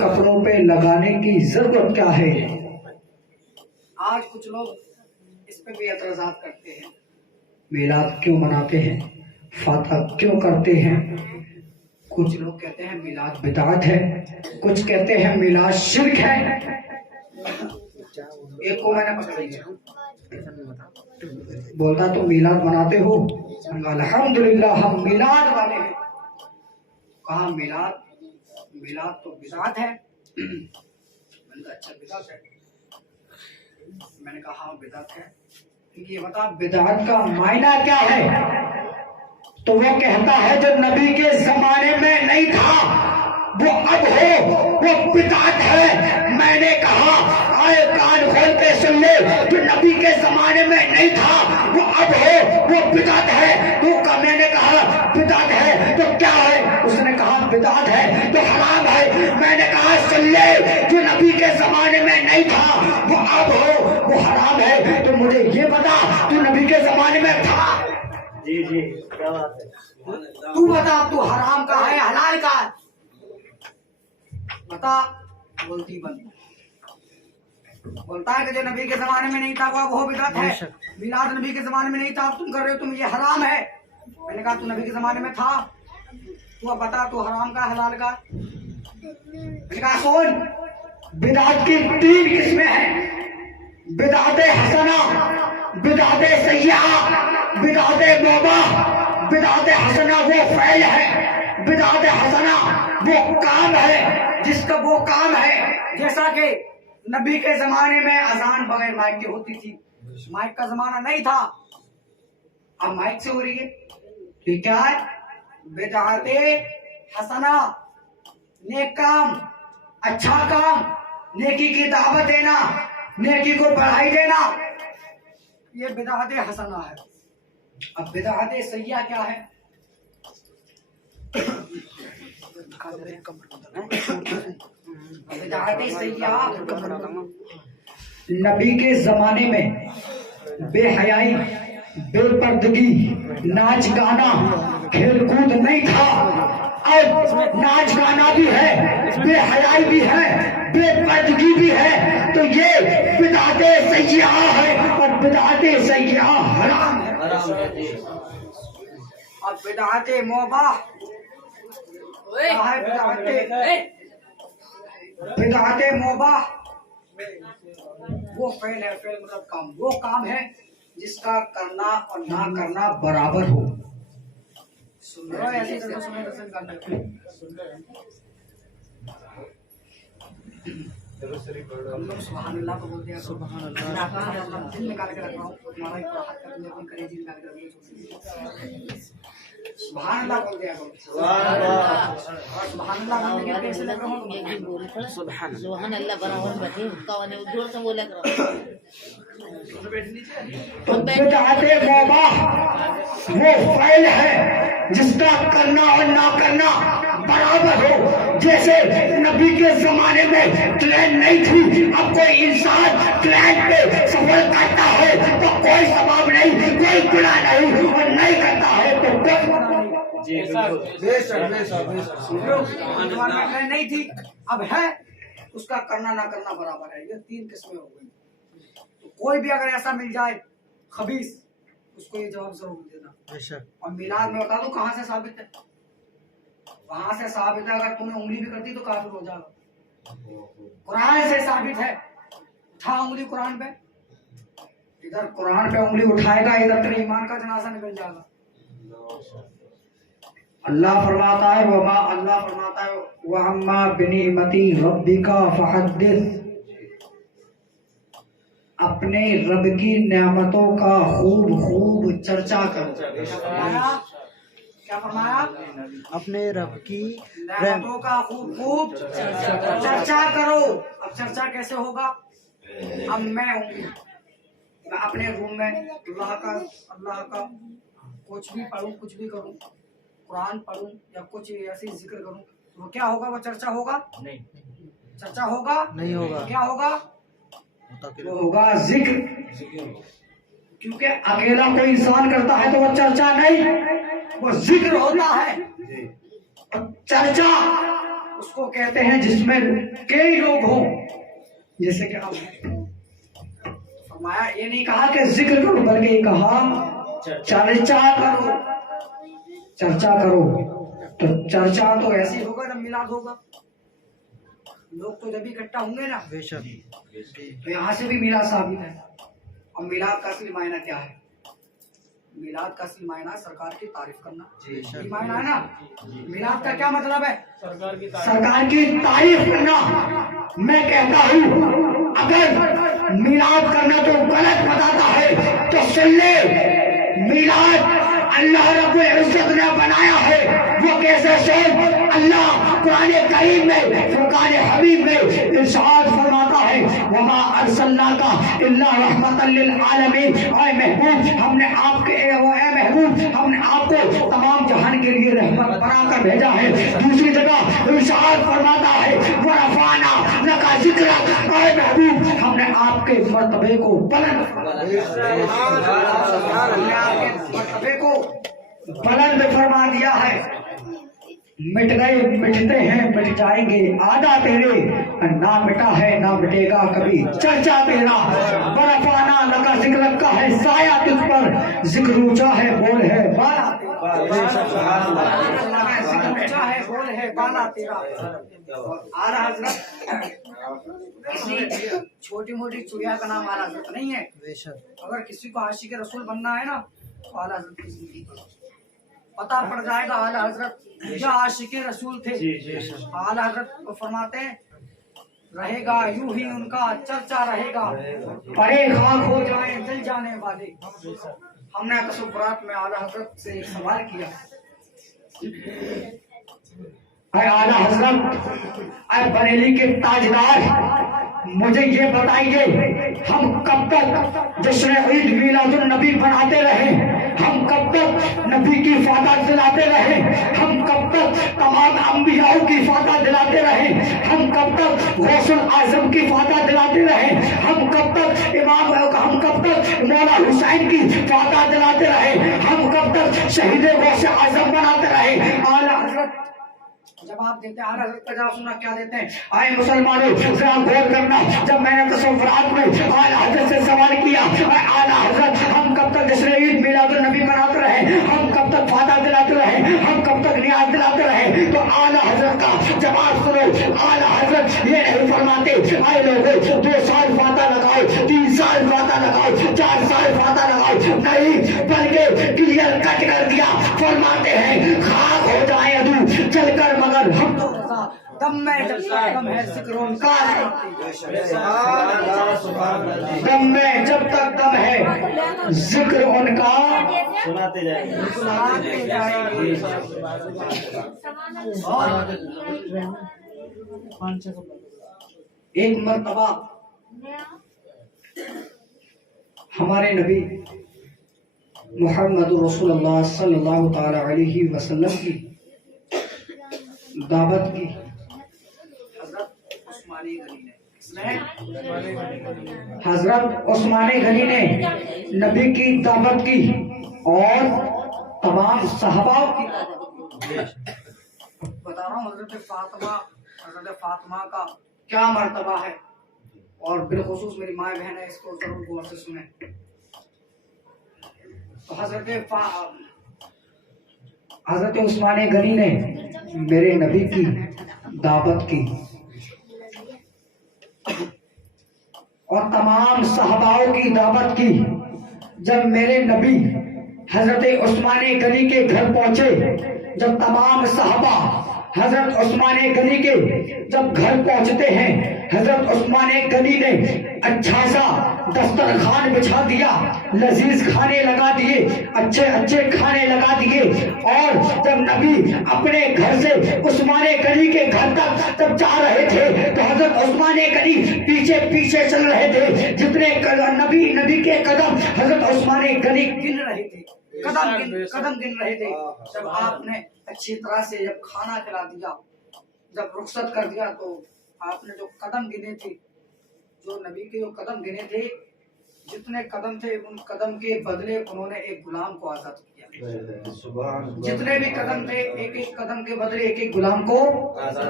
کپڑوں پہ لگانے کی ضرورت کیا ہے؟ آج کچھ لوگ اس پہ بھی اعتراضات کرتے ہیں، میلاد کیوں مناتے ہیں؟ فاتح کیوں کرتے ہیں؟ کچھ لوگ کہتے ہیں میلاد بدعت ہے، کچھ کہتے ہیں میلاد شرک ہے۔ ایک کو میں نے پکڑ لیا، بولتا تو میلاد مناتے ہو؟ الحمدللہ ہم میلاد والے ہیں۔ کہا میلاد تو بدعت ہے۔ میں نے کہا اچھا بدعت ہے؟ میں نے کہا ہاں بدعت ہے۔ یہ بتا بدعت کا معنی کیا ہے؟ تو وہ کہتا ہے جو نبی کے زمانے میں نہیں تھا وہ اب ہو، وہ بدعت ہے۔ میں نے کہا آئے کان کھول کے سن لے، جو نبی کے زمانے میں نہیں تھا وہ اب ہو، وہ بدعت ہے۔ میں نے کہا بدعت ہے تو کیا ہے؟ اس نے کہا بدعت ہے تو حرام ہے۔ میں نے کہا سن لے، جو نبی کے زمانے میں نہیں تھا وہ اب ہو، وہ حرام ہے۔ تو مجھے یہ بتا تو نبی کے زمانے میں تھا؟ جی کیا بات ہے؟ تو بتا تو حرام کا ہے حلال کا ہے؟ بتا۔ بولتی بند بولتا ہے کہ جو نبی کے زمانے میں نہیں تھا وہ بدعت ہے۔ میلاد نبی کے زمانے میں نہیں تھا، تم کر رہے ہو، تم یہ حرام ہے۔ میں نے کہا تو نبی کے زمانے میں تھا، تو اب بتا تو حرام کا حلال کا؟ میں نے کہا سن، بدعت کی 3 قسمیں ہیں: بدعت حسنہ، بدعت سیئہ، بدعت مباح۔ بدعت حسنہ وہ فعل ہے، بدعت حسنہ وہ کام ہے، جس کا وہ کام ہے جیسا کہ نبی کے زمانے میں اذان بغیر مائک کے ہوتی تھی، مائک کا زمانہ نہیں تھا، اب مائک سے ہو رہی ہے۔ یہ کیا ہے؟ بدعت حسنہ، نیک کام، اچھا کام، نیکی کی دعوت دینا، نیکی کو بڑھائی دینا، یہ بدعت حسنہ ہے۔ اب بدعت سیئہ کیا ہے؟ بدعت سیئہ نبی کے زمانے میں بے حیائی، بے پردگی، ناچ گانا، کھیل کود نہیں تھا۔ اب ناچ گانا بھی ہے، بے حیائی بھی ہے، بے پردگی بھی ہے، تو یہ بدعت سیئہ ہے اور بدعت سیئہ حرام ہے۔ اب بدعت مباح کیا ہے؟ بدعت مباح وہ فعل ہے، فعل مطلب کام، وہ کام ہے جس کا کرنا اور نہ کرنا برابر ہو۔ سن رہے ہو؟ ایسی طرح سنیں تو سن کرنا۔ سبحان اللہ کو بولتے ہیں، سبحان اللہ دل نکال کے رکھ رہا ہوں، تمہارا ہی پورا ہاتھ کر دیا، اپن کریجی نکال کے رکھ لیا۔ سبحان اللہ بول دیا کرو، سبحان اللہ بولنے کے کیسے لگ رہا ہوں؟ سبحان اللہ برابر بیٹھے کاوانے زور سے بولا کرو۔ بدعت مباح وہ فعل ہے جس کا کرنا اور نہ کرنا برابر ہو۔ جیسے نبی کے زمانے میں ٹرین نہیں تھی، اب کوئی انسان ٹرین پہ سفر کرتا ہے تو کوئی ثواب نہیں، کوئی گناہ نہیں، اور نہیں کرتا ہے تو کوئی گناہ نہیں۔ ٹرین نہیں تھی، اب ہے، اس کا کرنا نہ کرنا برابر ہے۔ یہ 3 قسمیں ہو گئی۔ تو کوئی بھی اگر ایسا مل جائے خبیث، اس کو یہ جواب ضرور دینا۔ اور میلاد میں بتا دوں کہاں سے ثابت ہے؟ وہاں سے ثابت ہے، اگر تم نے انگلی بھی کر دی تو کافر ہو جائے گا۔ قرآن سے ثابت ہے، اٹھا انگلی قرآن پہ، ادھر قرآن پہ انگلی اٹھائے گا، ادھر تیرے ایمان کا جنازہ نکل جائے گا۔ اللہ فرماتا ہے وَأَمَّا بِنِعْمَتِ رَبِّكَ فَحَدِّثْ، اپنے رب کی نعمتوں کا خوب خوب چرچا کرو۔ کیا فرمایا؟ اپنے رب کی نعمتوں کا خوب خوب چرچا کرو۔ اب چرچا کیسے ہوگا؟ اب میں ہوں، میں اپنے روم میں اللہ کا کچھ بھی پڑھوں، کچھ بھی کروں، قرآن پڑھوں یا کچھ ایسی ذکر کروں، وہ کیا ہوگا؟ وہ چرچا ہوگا؟ نہیں۔ چرچا ہوگا؟ نہیں ہوگا۔ کیا ہوگا؟ وہ ہوگا ذکر، کیونکہ اکیلا کوئی انسان کرتا ہے تو وہ چرچا نہیں، وہ ذکر ہوتا ہے۔ اور چرچا اس उसको कहते हैं जिसमें कई लोग हों, जैसे कि आप फरमाया, ये नहीं कहा कि जिक्र करो, बल्कि ये कहा चर्चा करो, चर्चा करो। तो चर्चा तो ऐसी होगा जब मिलाद होगा, लोग तो जब इकट्ठा होंगे ना, तो यहाँ से भी मिलाद साबित है। और मिलाद का असली मायना क्या है? मिलाद का असली मायना सरकार की तारीफ करना, ये मायना है ना। मिलाद का क्या मतलब है? सरकार की तारीफ करना। मैं कहता हूँ अगर मिलाद करना तो गलत बताता है तो सुन ले, मिलाद अल्लाह रब्बुल इज्जत ने बनाया है। वो कैसे सुन, अल्लाह कुरान करीम में फुरकान हबीब में इरशाद फरमाता है, वमा अरसलनाका इल्ला रहमतल लिल आलमीन। ऐ महबूब, हमने आपके हमने आपको तमाम जहान के लिए रहमत बनाकर भेजा है। दूसरी जगह इरशाद फरमाता है, वरफाना लका जिक्रक। ऐ महबूब, हमने आपके मर्तबे को बुलंद फरमा दिया है। मिट गए मिटते हैं मिट जाएंगे आदा तेरे, ना मिटा है ना मिटेगा कभी चर्चा तेरा। बरफाना लगा जिक्र का है साया तुझ पर, जिक्र ऊंचा है बोल है बाला, जिक्र ऊंचा है बोल है बाला तेरा। आला हजरत किसी छोटी मोटी चिड़िया का नाम आला हजरत नहीं है। अगर किसी को आशिक रसूल बनना है ना, तो आला हजरत की जिंदगी पता पड़ जाएगा आला हजरत क्या आशिक रसूल थे। आला हजरत को फरमाते हैं, रहेगा यूं ही उनका चर्चा रहेगा, परे खाक हो जाए जल जाने वाले। हमने तसव्वुरात में आला हजरत से एक सवाल किया, आला हजरत, बरेली के ताजदार, मुझे ये बताइए हम कब तक जश्न ईद मिलादुन नबी बनाते रहे? हम कब तक नबी की फातह दिलाते रहे? हम कब तक तमाम अंबियाओं की फातह दिलाते रहे? हम कब तक गौसुल आजम की फातह दिलाते रहे? हम कब तक मौला हुसैन की फातह दिलाते रहे? हम कब तक शहीद गौसे आजम बनाते रहे? आला हजरत जवाब देते हैं, आला हजरत का जवाब सुनना क्या देते हैं? आए मुसलमानों, जरा गौर करना, जब मैंने तसव्वुरात में आला हजरत से सवाल किया, आला हजरत हम कब तक जश्न ईद मिलादुन नबी मनाते रहे? हम कब तक फातह दिलाते रहे? हम कब तक नियाज दिलाते रहे? तो आला हजरत का जवाब सुनो। आला हजरत ये नहीं फरमाते, आए लोगों 2 साल फातह लगाओ, 3 साल फातह लगाओ, 4 साल फातह लगाओ, नहीं, बल्कि क्लियर कट कर दिया। फरमाते हैं खाक हो जाए अदू चलकर, मगर हम तो दम में जब तक दम है जिक्र उनका, दम में जब तक दम है जिक्र उनका सुनाते जाएंगे। एक मर्तबा हमारे नबी मुहम्मद रसूलुल्लाह सल्लल्लाहु तआला अलैहि वसल्लम की दावत की हजरत उस्मानी गनी ने नबी की दावत की और तमाम सहाबाओं की। बता रहा हूँ हजरत फातिमा का क्या मर्तबा है, और बिलखुसूस मेरी माँ बहन है, इसको जरूर गौर से सुने। तो हजरत उस्मानी गनी ने मेरे नबी की दावत की और तमाम सहाबाओं की दावत की। जब मेरे नबी हजरत उस्मानी गनी के घर पहुंचे, जब तमाम सहाबा हजरत उस्मानी गनी के जब घर पहुंचते हैं, हजरत उस्मानी गनी ने अच्छा सा दस्तरखान बिछा दिया, लजीज खाने लगा दिए, अच्छे अच्छे खाने लगा दिए। और जब नबी अपने घर से उस्मानी गनी के घर तक जब जा रहे थे, तो हजरत उस्मानी गनी पीछे पीछे चल रहे थे। जितने नबी के कदम हजरत उस्मानी गनी गिन रहे थे, कदम गिन रहे थे। जब आपने अच्छी तरह से जब खाना खिला दिया, जब रुखसत कर दिया, तो आपने जो कदम गिने थे, जो नबी के जो कदम गिने थे, जितने कदम थे उन कदम के बदले उन्होंने एक गुलाम को आजाद किया। जितने भी कदम थे, एक एक कदम के बदले एक एक गुलाम को